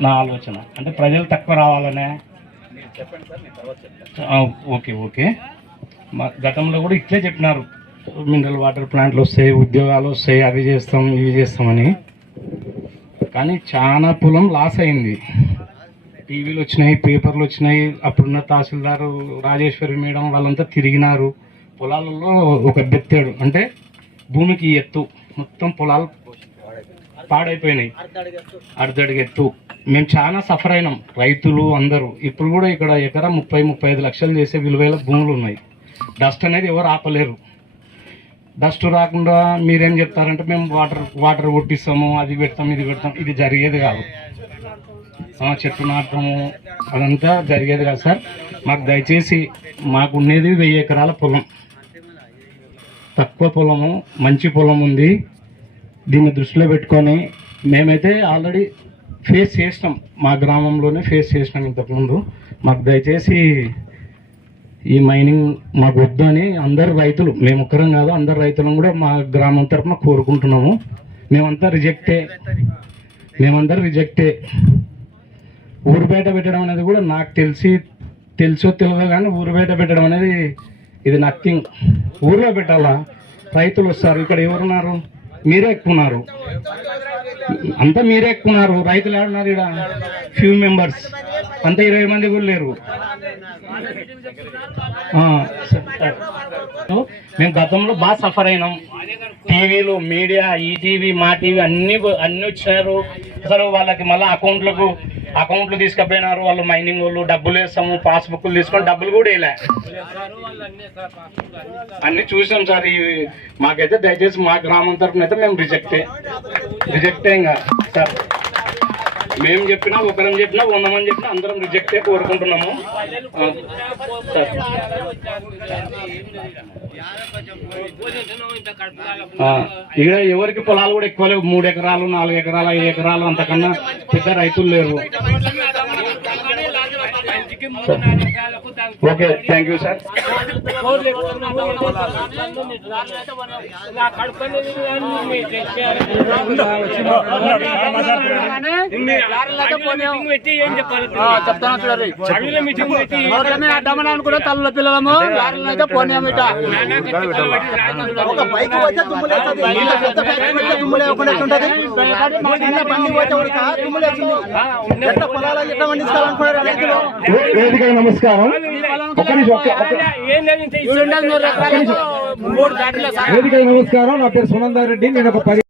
నా ఆలోచన. అంటే ప్రజలు తక్కువ రావాలనే ఓకే ఓకే. మా గతంలో కూడా ఇట్లే చెప్పినారు. మినరల్ వాటర్ ప్లాంట్లు వస్తాయి ఉద్యోగాలు వస్తాయి అవి చేస్తాం ఇవి చేస్తామని. కానీ చాలా పొలం లాస్ అయింది. టీవీలు వచ్చినాయి పేపర్లు వచ్చినాయి. అప్పుడున్న తహసీల్దారు రాజేశ్వరి మేడం వాళ్ళంతా తిరిగినారు. పొలాలలో ఒక బెత్తేడు. అంటే భూమికి ఎత్తు. మొత్తం పొలాలు పాడైపోయినాయి. అర్ధడికి ఎత్తు మేము చాలా సఫర్ అయినాం రైతులు అందరూ. ఇప్పుడు కూడా ఇక్కడ ఎకరా ముప్పై ముప్పై ఐదు లక్షలు చేసే విలువైన భూములు ఉన్నాయి. డస్ట్ అనేది ఎవరు ఆపలేరు. డస్ట్ రాకుండా మీరేం చెప్తారంటే మేము వాటర్ వాటర్ కొట్టిస్తాము అది పెడతాం ఇది పెడతాం ఇది జరిగేది కాదు. చెట్టు నాటము అదంతా జరిగేది కాదు సార్. మాకు దయచేసి మాకు ఉండేది వెయ్యి ఎకరాల పొలం. తక్కువ పొలము మంచి పొలం ఉంది. దీన్ని దృష్టిలో పెట్టుకొని మేమైతే ఆల్రెడీ ఫేస్ చేసినాం. మా గ్రామంలోనే ఫేస్ చేసినాం ఇంతకుముందు. మాకు దయచేసి ఈ మైనింగ్ మాకు వద్దు అని అందరు రైతులు మేము ఒక్కరం కాదు అందరు రైతులను కూడా మా గ్రామం తరఫున కోరుకుంటున్నాము. మేమంతా రిజెక్టే. మేమందరూ రిజెక్టే. ఊరు బయట పెట్టడం అనేది కూడా నాకు తెలిసి తెలుసో తెలియదు కానీ ఊరు బయట పెట్టడం అనేది ఇది నథింగ్. ఊర్లో పెట్టాలా? రైతులు వస్తారు. ఇక్కడ ఎవరున్నారు? మీరే ఎక్కున్నారు అంతా మీరే ఎక్కున్నారు రైతులు ఏడున్నారు ఇక్కడ ఫ్యూ మెంబర్స్ అంతా ఇరవై మంది కూడా లేరు. మేము గతంలో బాగా సఫర్ అయినాం. టీవీలు మీడియా ఈటీవీ మా టీవీ అన్ని అన్ని వచ్చారు. అసలు వాళ్ళకి మళ్ళీ అకౌంట్లకు అకౌంట్లు తీసుకుపోయినారు వాళ్ళు మైనింగ్ వాళ్ళు డబ్బులు వేస్తాము పాస్బుక్లు తీసుకొని డబ్బులు కూడా వేయలే. అన్ని చూసాం సార్ ఈ మాకైతే దయచేసి మా గ్రామం తరఫున అయితే మేము రిజెక్టే రిజెక్టే ఇంకా సార్. మేము చెప్పినా ఒకరం చెప్పినా వంద మంది చెప్పినా అందరం రిజెక్టే కోరుకుంటున్నాము. ఇక్కడ ఎవరికి పొలాలు కూడా ఎక్కువ లేవు. మూడు ఎకరాలు నాలుగు ఎకరాలు ఐదు ఎకరాలు అంతకన్నా పెద్ద రైతులు లేరు. ఓకే థ్యాంక్ యూ సార్ చెప్తాను చూడండి అడ్డమని అనుకున్న తల్లుల పిల్లలము లారీలో అయితే ఒక బైక్ పోతే లేకుండా బండి పోతే ఉడక పొలాలు ఎట్లా రైతులు? వేదిక నమస్కారం. వేదిక నమస్కారం. నా పేరు సునందారెడ్డి నేను ఒక పది